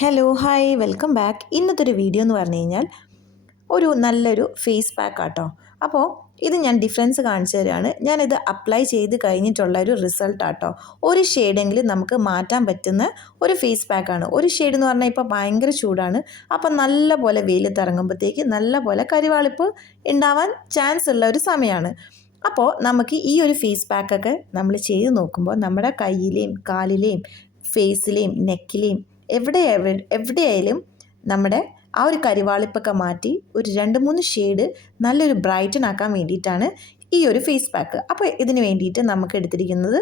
Hello hi welcome back. ഇന്നത്തെ ഒരു video എന്ന് പറഞ്ഞു കഴിഞ്ഞാൽ നല്ലൊരു ഫേസ് പാക്ക് ആട്ടോ. അപ്പോൾ ഇത് ഞാൻ ഡിഫറൻസ് കാണിച്ചു തരാണ്. ഞാനിത് അപ്ലൈ ചെയ്ത് കഴിഞ്ഞിട്ടുള്ള ഒരു റിസൾട്ട് ആട്ടോ. ഒരു ഷെയ്ഡെങ്കിലും നമുക്ക് മാറ്റാൻ പറ്റുന്ന ഒരു ഫേസ് പാക്കാണ്. ഒരു ഷെയ്ഡ് എന്ന് പറഞ്ഞാൽ ഇപ്പോൾ ഭയങ്കര ചൂടാണ്. അപ്പോൾ നല്ല പോലെ വെയിലത്തിറങ്ങുമ്പോഴത്തേക്ക് നല്ല പോലെ കരിവാളിപ്പ് ഉണ്ടാവാൻ ചാൻസ് ഉള്ള ഒരു സമയമാണ്. അപ്പോൾ നമുക്ക് ഈ ഒരു ഫേസ് പാക്കൊക്കെ നമ്മൾ ചെയ്ത് നോക്കുമ്പോൾ നമ്മുടെ കയ്യിലെയും കാലിലെയും ഫേസിലെയും നെക്കിലെയും എവിടെയായാലും നമ്മുടെ ആ ഒരു കരിവാളിപ്പൊക്കെ മാറ്റി ഒരു 2-3 ഷെയ്ഡ് നല്ലൊരു ബ്രൈറ്റൻ ആക്കാൻ വേണ്ടിയിട്ടാണ് ഈ ഒരു ഫേസ് പാക്ക്. അപ്പോൾ ഇതിന് വേണ്ടിയിട്ട് നമുക്ക് എടുത്തിരിക്കുന്നത്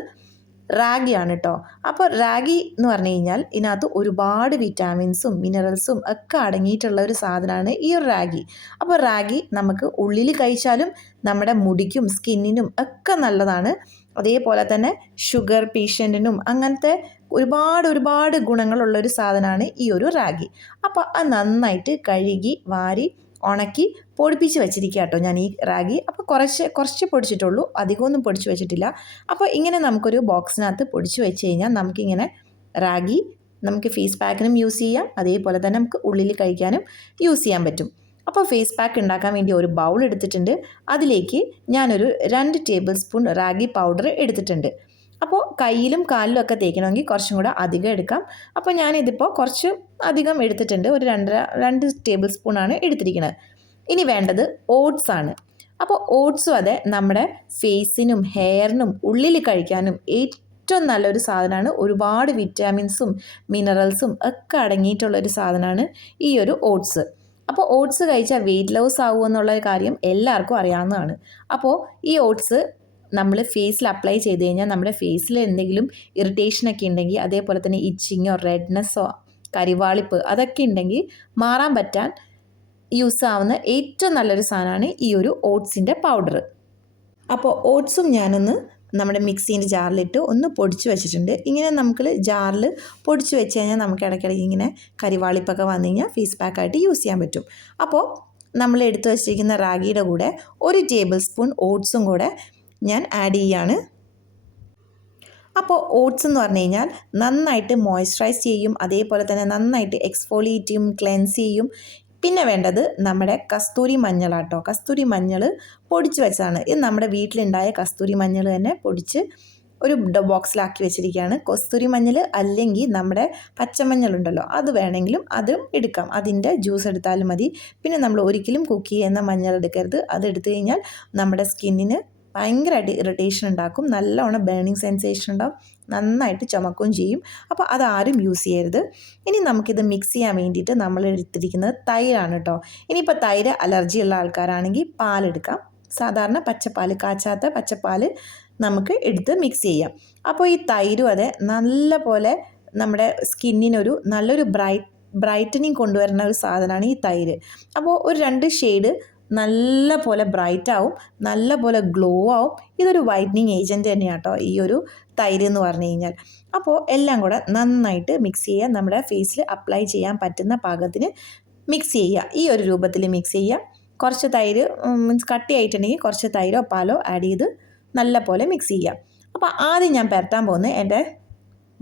റാഗിയാണ് കേട്ടോ. അപ്പോൾ റാഗി എന്ന് പറഞ്ഞു കഴിഞ്ഞാൽ ഇതിനകത്ത് ഒരുപാട് വിറ്റാമിൻസും മിനറൽസും ഒക്കെ അടങ്ങിയിട്ടുള്ള ഒരു സാധനമാണ് ഈ ഒരു റാഗി. അപ്പോൾ റാഗി നമുക്ക് ഉള്ളിൽ കഴിച്ചാലും നമ്മുടെ മുടിക്കും സ്കിന്നിനും ഒക്കെ നല്ലതാണ്. അതേപോലെ തന്നെ ഷുഗർ പേഷ്യൻറ്റിനും അങ്ങനത്തെ ഒരുപാട് ഗുണങ്ങളുള്ളൊരു സാധനമാണ് ഈ ഒരു റാഗി. അപ്പോൾ അത് നന്നായിട്ട് കഴുകി വാരി ഉണക്കി പൊടിപ്പിച്ച് വെച്ചിരിക്കുക കേട്ടോ ഞാൻ ഈ റാഗി. അപ്പോൾ കുറച്ച് പൊടിച്ചിട്ടുള്ളൂ, അധികമൊന്നും പൊടിച്ച് വെച്ചിട്ടില്ല. അപ്പോൾ ഇങ്ങനെ നമുക്കൊരു ബോക്സിനകത്ത് പൊടിച്ച് വെച്ച് കഴിഞ്ഞാൽ നമുക്കിങ്ങനെ റാഗി നമുക്ക് ഫേസ് പാക്കിനും യൂസ് ചെയ്യാം, അതേപോലെ തന്നെ നമുക്ക് ഉള്ളിൽ കഴിക്കാനും യൂസ് ചെയ്യാൻ പറ്റും. അപ്പോൾ ഫേസ് പാക്ക് ഉണ്ടാക്കാൻ വേണ്ടി ഒരു ബൗൾ എടുത്തിട്ടുണ്ട്. അതിലേക്ക് ഞാനൊരു 2 ടേബിൾ സ്പൂൺ റാഗി പൗഡർ എടുത്തിട്ടുണ്ട്. അപ്പോൾ കയ്യിലും കാലിലും ഒക്കെ തേക്കണമെങ്കിൽ കുറച്ചും കൂടെ അധികം എടുക്കാം. അപ്പോൾ ഞാനിതിപ്പോൾ കുറച്ച് അധികം എടുത്തിട്ടുണ്ട്, ഒരു 2 ടേബിൾ സ്പൂണാണ് എടുത്തിരിക്കുന്നത്. ഇനി വേണ്ടത് ഓട്സ് ആണ്. അപ്പോൾ ഓട്സും അതെ നമ്മുടെ ഫേസിനും ഹെയറിനും ഉള്ളിൽ കഴിക്കാനും ഏറ്റവും നല്ലൊരു സാധനമാണ്. ഒരുപാട് വിറ്റാമിൻസും മിനറൽസും ഒക്കെ അടങ്ങിയിട്ടുള്ളൊരു സാധനമാണ് ഈ ഒരു ഓട്സ്. അപ്പോൾ ഓട്സ് കഴിച്ചാൽ വെയിറ്റ് ലോസ് ആവുമെന്നുള്ള കാര്യം എല്ലാവർക്കും അറിയാവുന്നതാണ്. അപ്പോൾ ഈ ഓട്സ് നമ്മൾ ഫേസിൽ അപ്ലൈ ചെയ്ത് കഴിഞ്ഞാൽ നമ്മുടെ ഫേസിൽ എന്തെങ്കിലും ഇറിറ്റേഷനൊക്കെ ഉണ്ടെങ്കിൽ, അതേപോലെ തന്നെ ഇച്ചിങ്ങോ റെഡ്നെസ്സോ കരിവാളിപ്പ് അതൊക്കെ ഉണ്ടെങ്കിൽ മാറാൻ പറ്റാൻ യൂസ് ആവുന്ന ഏറ്റവും നല്ലൊരു സാധനമാണ് ഈ ഒരു ഓട്സിൻ്റെ പൗഡർ. അപ്പോൾ ഓട്സും ഞാനൊന്ന് നമ്മുടെ മിക്സീൻ്റെ ജാറിലിട്ട് ഒന്ന് പൊടിച്ച് വെച്ചിട്ടുണ്ട്. ഇങ്ങനെ നമുക്ക് ജാറിൽ പൊടിച്ച് വെച്ച് കഴിഞ്ഞാൽ നമുക്ക് ഇടയ്ക്കിടയ്ക്ക് ഇങ്ങനെ കരിവാളിപ്പൊക്കെ വന്നു കഴിഞ്ഞാൽ ഫേസ് പാക്കായിട്ട് യൂസ് ചെയ്യാൻ പറ്റും. അപ്പോൾ നമ്മൾ എടുത്തു വച്ചിരിക്കുന്ന റാഗിയുടെ കൂടെ 1 ടേബിൾ സ്പൂൺ ഓട്സും കൂടെ ഞാൻ ആഡ് ചെയ്യാണ്. അപ്പോൾ ഓട്സ് എന്ന് പറഞ്ഞു കഴിഞ്ഞാൽ നന്നായിട്ട് മോയ്സ്ചറൈസ് ചെയ്യും, അതേപോലെ തന്നെ നന്നായിട്ട് എക്സ്ഫോളിയേറ്റ് ചെയ്യും, ക്ലെൻസ് ചെയ്യും. പിന്നെ വേണ്ടത് നമ്മുടെ കസ്തൂരി മഞ്ഞളാട്ടോ. കസ്തൂരി മഞ്ഞൾ പൊടിച്ച് വെച്ചതാണ്. ഇത് നമ്മുടെ വീട്ടിലുണ്ടായ കസ്തൂരി മഞ്ഞൾ തന്നെ പൊടിച്ച് ഒരു ബോക്സിലാക്കി വെച്ചിരിക്കുകയാണ്. കസ്തൂരി മഞ്ഞൾ അല്ലെങ്കിൽ നമ്മുടെ പച്ചമഞ്ഞളുണ്ടല്ലോ, അത് വേണമെങ്കിലും അതും എടുക്കാം, അതിൻ്റെ ജ്യൂസ് എടുത്താലും മതി. പിന്നെ നമ്മൾ ഒരിക്കലും കുക്ക് ചെയ്യുന്ന മഞ്ഞൾ എടുക്കരുത്. അത് എടുത്തു കഴിഞ്ഞാൽ നമ്മുടെ സ്കിന്നിന് ഭയങ്കരമായിട്ട് ഇറിറ്റേഷൻ ഉണ്ടാക്കും, നല്ലവണ്ണം ബേണിങ് സെൻസേഷൻ ഉണ്ടാവും, നന്നായിട്ട് ചുമക്കുകയും ചെയ്യും. അപ്പോൾ അതാരും യൂസ് ചെയ്യരുത്. ഇനി നമുക്കിത് മിക്സ് ചെയ്യാൻ വേണ്ടിയിട്ട് നമ്മൾ എടുത്തിരിക്കുന്നത് തൈരാണ് കേട്ടോ. ഇനിയിപ്പോൾ തൈര് അലർജി ഉള്ള ആൾക്കാരാണെങ്കിൽ പാലെടുക്കാം. സാധാരണ പച്ചപ്പാൽ, കാച്ചാത്ത പച്ചപ്പാൽ നമുക്ക് എടുത്ത് മിക്സ് ചെയ്യാം. അപ്പോൾ ഈ തൈരും അതെ നല്ല പോലെ നമ്മുടെ സ്കിന്നിനൊരു നല്ലൊരു ബ്രൈറ്റനിങ് കൊണ്ടുവരുന്ന ഒരു സാധനമാണ് ഈ തൈര്. അപ്പോൾ ഒരു 2 ഷെയ്ഡ് നല്ല പോലെ ബ്രൈറ്റ് ആവും, നല്ല പോലെ ഗ്ലോ ആവും. ഇതൊരു വൈറ്റനിങ് ഏജൻറ്റ് തന്നെയാണ് കേട്ടോ ഈ ഒരു തൈര് എന്ന് പറഞ്ഞു കഴിഞ്ഞാൽ. അപ്പോൾ എല്ലാം കൂടെ നന്നായിട്ട് മിക്സ് ചെയ്യുക. നമ്മുടെ ഫേസിൽ അപ്ലൈ ചെയ്യാൻ പറ്റുന്ന പാകത്തിന് മിക്സ് ചെയ്യുക. ഈ ഒരു രൂപത്തിൽ മിക്സ് ചെയ്യുക. കുറച്ച് തൈര് മീൻസ് കട്ടിയായിട്ടുണ്ടെങ്കിൽ കുറച്ച് തൈരോ പാലോ ആഡ് ചെയ്ത് നല്ല പോലെ മിക്സ് ചെയ്യുക. അപ്പോൾ ആദ്യം ഞാൻ പുരട്ടാൻ പോകുന്നത് എൻ്റെ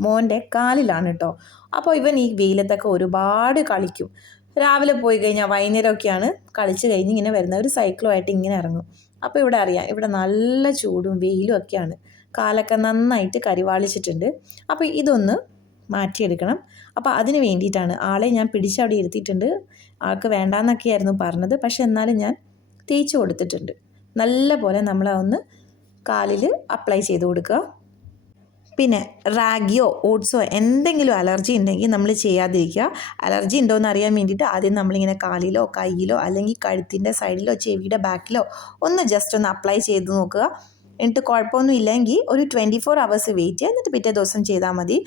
മോൻ്റെ കാലിലാണ് കേട്ടോ. അപ്പോൾ ഇവൻ ഈ വെയിലത്തൊക്കെ ഒരുപാട് കളിക്കും. രാവിലെ പോയി കഴിഞ്ഞാൽ വൈകുന്നേരമൊക്കെയാണ് കളിച്ച് കഴിഞ്ഞ് ഇങ്ങനെ വരുന്ന ഒരു സൈക്കിളുമായിട്ട് ഇങ്ങനെ ഇറങ്ങും. അപ്പോൾ ഇവിടെ അറിയാം, ഇവിടെ നല്ല ചൂടും വെയിലും ഒക്കെയാണ്, കാലൊക്കെ നന്നായിട്ട് കരിവാളിച്ചിട്ടുണ്ട്. അപ്പോൾ ഇതൊന്ന് മാറ്റിയെടുക്കണം. അപ്പോൾ അതിന് വേണ്ടിയിട്ടാണ് ആളെ ഞാൻ പിടിച്ചവിടെ ഇരുത്തിയിട്ടുണ്ട്. ആൾക്ക് വേണ്ടാന്നൊക്കെയായിരുന്നു പറഞ്ഞത്, പക്ഷെ എന്നാലും ഞാൻ തേച്ച് കൊടുത്തിട്ടുണ്ട്. നല്ല പോലെ നമ്മളൊന്ന് കാലിൽ അപ്ലൈ ചെയ്ത് കൊടുക്കുക. പിന്നെ റാഗിയോ ഓട്സോ എന്തെങ്കിലും അലർജി ഉണ്ടെങ്കിൽ നമ്മൾ ചെയ്യാതിരിക്കുക. അലർജി ഉണ്ടോയെന്ന് അറിയാൻ വേണ്ടിയിട്ട് ആദ്യം നമ്മളിങ്ങനെ കാലിലോ കയ്യിലോ അല്ലെങ്കിൽ കഴുത്തിൻ്റെ സൈഡിലോ ചെവിയുടെ ബാക്കിലോ ഒന്ന് ജസ്റ്റ് ഒന്ന് അപ്ലൈ ചെയ്ത് നോക്കുക. എന്നിട്ട് കുഴപ്പമൊന്നും ഇല്ലെങ്കിൽ ഒരു 24 hours വെയിറ്റ് ചെയ്യുക, എന്നിട്ട് പിറ്റേ ദിവസം ചെയ്താൽ മതി.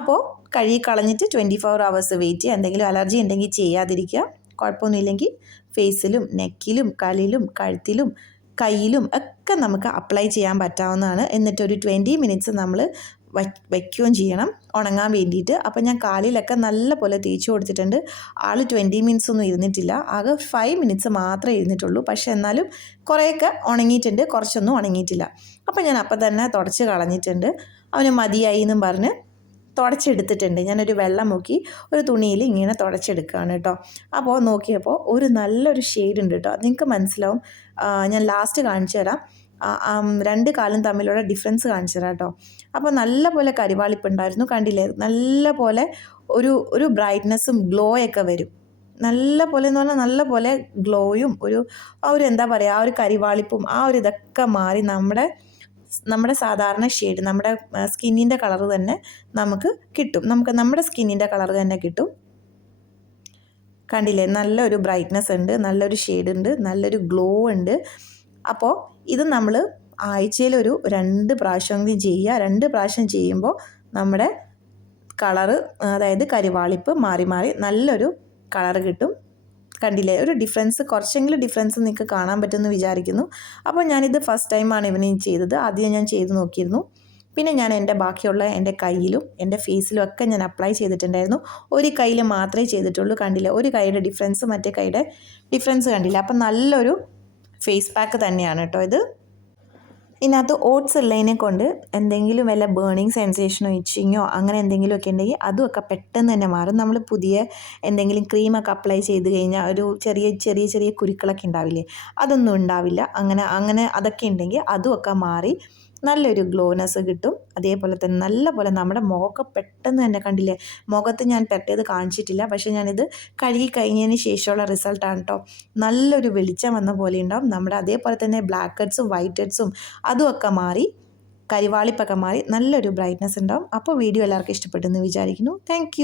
അപ്പോൾ കഴുകി കളഞ്ഞിട്ട് 24 hours വെയിറ്റ് ചെയ്യുക. എന്തെങ്കിലും അലർജി ഉണ്ടെങ്കിൽ ചെയ്യാതിരിക്കുക. കുഴപ്പമൊന്നും ഇല്ലെങ്കിൽ ഫേസിലും നെക്കിലും കാലിലും കഴുത്തിലും കയ്യിലും ഒക്കെ നമുക്ക് അപ്ലൈ ചെയ്യാൻ പറ്റാവുന്നതാണ്. എന്നിട്ടൊരു 20 minutes നമ്മൾ വയ്ക്കുകയും ചെയ്യണം ഉണങ്ങാൻ വേണ്ടിയിട്ട്. അപ്പോൾ ഞാൻ കാലിലൊക്കെ നല്ല പോലെ തേച്ച് കൊടുത്തിട്ടുണ്ട്. ആൾ 20 minutes ഒന്നും ഇരുന്നിട്ടില്ല, ആകെ 5 minutes മാത്രമേ ഇരുന്നിട്ടുള്ളൂ. പക്ഷേ എന്നാലും കുറേയൊക്കെ ഉണങ്ങിയിട്ടുണ്ട്, കുറച്ചൊന്നും ഉണങ്ങിയിട്ടില്ല. അപ്പോൾ ഞാൻ അപ്പം തന്നെ തുടച്ച് കളഞ്ഞിട്ടുണ്ട്. അവന് മതിയായി എന്നും പറഞ്ഞ് തുടച്ചെടുത്തിട്ടുണ്ട്. ഞാനൊരു വെള്ളം മുക്കി ഒരു തുണിയിൽ ഇങ്ങനെ തുടച്ചെടുക്കുകയാണ് കേട്ടോ. അപ്പോൾ നോക്കിയപ്പോൾ ഒരു നല്ലൊരു ഷെയ്ഡ് ഉണ്ട് കേട്ടോ. നിങ്ങൾക്ക് മനസ്സിലാവും. ഞാൻ ലാസ്റ്റ് കാണിച്ചു തരാം. രണ്ട് കാലും തമ്മിലുള്ള ഡിഫറൻസ് കാണിച്ചു തരാം കേട്ടോ. അപ്പോൾ നല്ല പോലെ കരിവാളിപ്പുണ്ടായിരുന്നു, കണ്ടില്ലേ? നല്ല പോലെ ഒരു ബ്രൈറ്റ്നസ്സും ഗ്ലോയൊക്കെ വരും. നല്ല പോലെ എന്ന് പറഞ്ഞാൽ നല്ല പോലെ ഗ്ലോയും ഒരു എന്താ പറയുക, ആ ഒരു കരിവാളിപ്പും ആ ഒരു ഇതൊക്കെ മാറി നമ്മുടെ സാധാരണ ഷെയ്ഡ്, നമ്മുടെ സ്കിന്നിൻ്റെ കളർ തന്നെ നമുക്ക് കിട്ടും. നമ്മുടെ സ്കിന്നിൻ്റെ കളർ തന്നെ കിട്ടും. കണ്ടില്ലേ? നല്ലൊരു ബ്രൈറ്റ്നസ് ഉണ്ട്, നല്ലൊരു ഷെയ്ഡ് ഉണ്ട്, നല്ലൊരു ഗ്ലോ ഉണ്ട്. അപ്പോൾ ഇത് നമ്മൾ ആഴ്ചയിൽ ഒരു 2 പ്രാവശ്യമെങ്കിലും ചെയ്യുക. 2 പ്രാവശ്യം ചെയ്യുമ്പോൾ നമ്മുടെ കളറ്, അതായത് കരിവാളിപ്പ് മാറി നല്ലൊരു കളറ് കിട്ടും. കണ്ടില്ലേ? ഒരു ഡിഫറൻസ്, കുറച്ചെങ്കിലും ഡിഫറൻസ് നിങ്ങൾക്ക് കാണാൻ പറ്റുമെന്ന് വിചാരിക്കുന്നു. അപ്പോൾ ഞാനിത് ഫസ്റ്റ് ടൈമാണ് ഇവനിങ് ചെയ്തത്. ആദ്യം ഞാൻ ചെയ്ത് നോക്കിയിരുന്നു. പിന്നെ ഞാൻ ബാക്കിയുള്ള എൻ്റെ കയ്യിലും എൻ്റെ ഫേസിലും ഒക്കെ ഞാൻ അപ്ലൈ ചെയ്തിട്ടുണ്ടായിരുന്നു. ഒരു കയ്യിൽ മാത്രമേ ചെയ്തിട്ടുള്ളൂ. കണ്ടില്ല? ഒരു കൈയുടെ ഡിഫറൻസ് മറ്റേ കൈയുടെ ഡിഫറൻസ് കണ്ടില്ല? അപ്പം നല്ലൊരു ഫേസ് പാക്ക് തന്നെയാണ് കേട്ടോ ഇത്. ഇതിനകത്ത് ഓട്സ് ഉള്ളതിനെ കൊണ്ട് എന്തെങ്കിലും വല്ല ബേണിങ് സെൻസേഷനോ ഇച്ചിങ്ങോ അങ്ങനെ എന്തെങ്കിലുമൊക്കെ ഉണ്ടെങ്കിൽ അതുമൊക്കെ പെട്ടെന്ന് തന്നെ മാറും. നമ്മൾ പുതിയ എന്തെങ്കിലും ക്രീമൊക്കെ അപ്ലൈ ചെയ്ത് കഴിഞ്ഞാൽ ഒരു ചെറിയ കുരുക്കളൊക്കെ ഉണ്ടാവില്ലേ, അതൊന്നും ഉണ്ടാവില്ല. അങ്ങനെ അതൊക്കെ ഉണ്ടെങ്കിൽ അതുമൊക്കെ മാറി നല്ലൊരു ഗ്ലോനെസ് കിട്ടും. അതേപോലെ തന്നെ നല്ല പോലെ നമ്മുടെ മുഖമൊക്കെ പെട്ടെന്ന് തന്നെ, കണ്ടില്ലേ? മുഖത്ത് ഞാൻ പെട്ടത് കാണിച്ചിട്ടില്ല, പക്ഷേ ഞാനിത് കഴുകി കഴിഞ്ഞതിന് ശേഷമുള്ള റിസൾട്ടാണ് കേട്ടോ. നല്ലൊരു വെളിച്ചം വന്ന പോലെ ഉണ്ടാവും നമ്മുടെ. അതേപോലെ തന്നെ ബ്ലാക്ക് ഹെഡ്സും വൈറ്റ് ഹെഡ്സും അതുമൊക്കെ മാറി, കരിവാളിപ്പൊക്കെ മാറി നല്ലൊരു ബ്രൈറ്റ്നസ് ഉണ്ടാവും. അപ്പോൾ വീഡിയോ എല്ലാവർക്കും ഇഷ്ടപ്പെട്ടെന്ന് വിചാരിക്കുന്നു. താങ്ക്